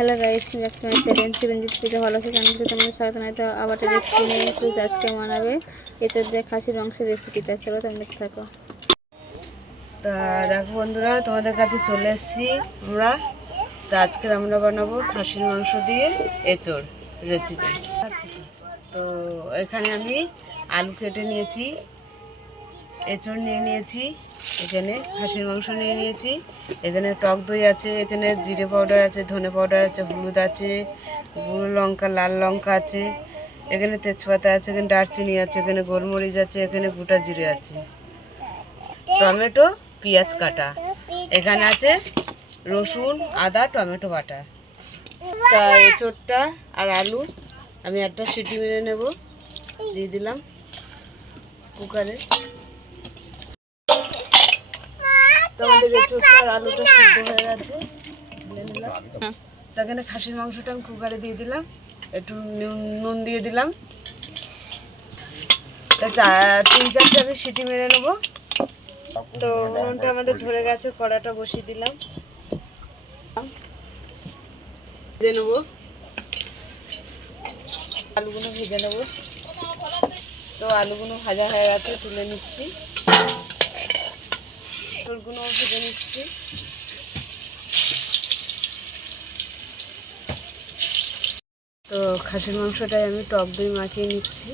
Hello guys, আপনার চিরঞ্জিত পূজা ভালো আছে জানাচ্ছি তোমাদের স্বাগত। নাই তো আবার একটা রেসিপি নিয়ে এসেছি। আজকে বানাবে এঁচড় দিয়ে খাসির মাংসের রেসিপিটা, চলো তোমরা দেখতে থাকো। তা দেখো বন্ধুরা, তোমাদের কাছে চলে এসেছি আমরা। তা আজকে আমরা বানাবো খাসির মাংস দিয়ে এঁচড় রেসিপি। তো এখানে আমি আলু কেটে নিয়েছি, এঁচড় নিয়ে নিয়েছি, এখানে খাসির মাংস নিয়ে নিয়েছি, এখানে টক দই আছে, এখানে জিরে পাউডার আছে, ধনে পাউডার আছে, হলুদ আছে, গুঁড়ো লঙ্কা, লাল লঙ্কা আছে, এখানে তেজপাতা আছে, এখানে দারচিনি আছে, এখানে গোলমরিচ আছে, এখানে গোটা জিরে আছে, টমেটো, পেঁয়াজ কাটা, এখানে আছে রসুন, আদা, টমেটো বাটা। তা এঁচড়টা আর আলু আমি একটা সিটি মেরে নেব, দিয়ে দিলাম কুকারে। তো আমাদের এঁচড়টা আর আলুটা সিদ্ধ হয়ে গেছে, ঢেলে নিলাম। তো এখানে খাসির মাংসটা আমি কুকারে দিয়ে দিলাম, একটু নুন দিয়ে দিলাম। তা 3-4টে আমি সিটি মেরে নেবো। তো উনুনটা আমাদের ধরে গেছে, কড়াটা বসিয়ে দিলাম, ভেজে নেবো, আলুগুলো ভেজে নেবো। তো আলুগুলো ভাজা হয়ে গেছে, তুলে নিচ্ছি, এঁচড়গুলো ভেজে নিচ্ছি। তো খাসির মাংসটাই আমি টক দই মাখিয়ে নিচ্ছি,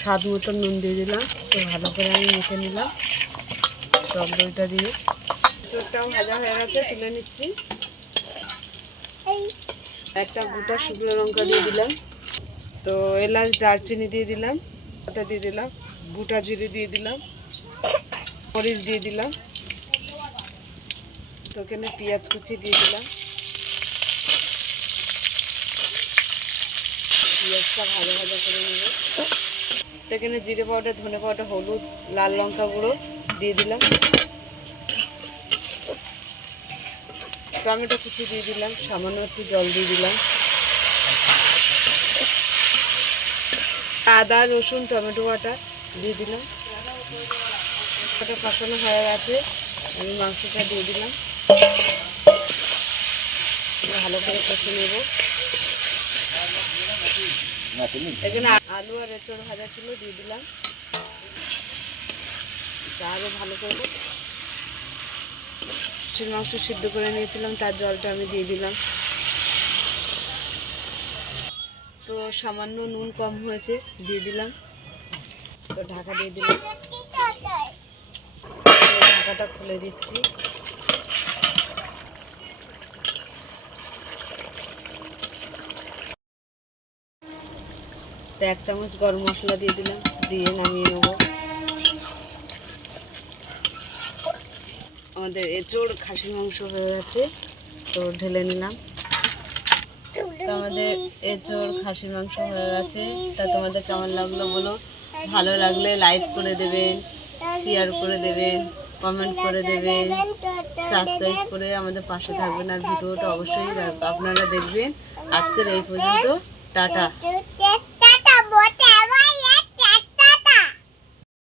স্বাদ মতো নুন দিয়ে দিলাম। তো ভালো করে আমি মেখে নিলাম টক দইটা দিয়ে। এঁচড়টাও ভাজা হয়ে গেছে, তুলে নিচ্ছি। একটা গোটা শুকনো লঙ্কা দিয়ে দিলাম, তো এলাচ, দারচিনি দিয়ে দিলাম, পাতা দিয়ে দিলাম, গোটা জিরে দিয়ে দিলাম, মরিচ দিয়ে দিলাম। তো এখানে পেঁয়াজ কুচি দিয়ে দিলাম, পেঁয়াজটা ভাজা ভাজা করে নেব। তো এখানে জিরে পাউডার, ধনে পাউডার, হলুদ, লাল লঙ্কা গুঁড়ো দিয়ে দিলাম, টমেটো কুচি দিয়ে দিলাম, সামান্য একটু জল দিয়ে দিলাম, আদা, রসুন, টমেটো বাটা দিয়ে দিলাম। ওটা কষানো হয়ে গেছে, আমি মাংসটা দিয়ে দিলাম, ভালো করে কষে নেব। এখানে আলু আর এঁচড় ভাজা ছিল, দিয়ে দিলাম, আরও ভালো করবো। খাসির মাংস সিদ্ধ করে নিয়েছিলাম, তার জলটা আমি দিয়ে দিলাম। তো সামান্য নুন কম হয়েছে, দিয়ে দিলাম। তো ঢাকা দিয়ে দিলাম, ঢাকাটা খুলে দিচ্ছি। তো 1 চামচ গরম মশলা দিয়ে দিলাম, দিয়ে নামিয়ে নেব। আমাদের এঁচড় খাসির মাংস হয়ে গেছে, তো ঢেলে নিলাম। তো আমাদের এঁচড় খাসির মাংস হয়ে গেছে। তা তোমাদের কেমন লাগলো বলো, ভালো লাগলে লাইক করে দেবেন, শেয়ার করে দেবেন, কমেন্ট করে দেবেন, সাবস্ক্রাইব করে আমাদের পাশে থাকবেন, আর ভিডিওটা অবশ্যই আপনারা দেখবেন। আজকের এই পর্যন্ত, টাটা।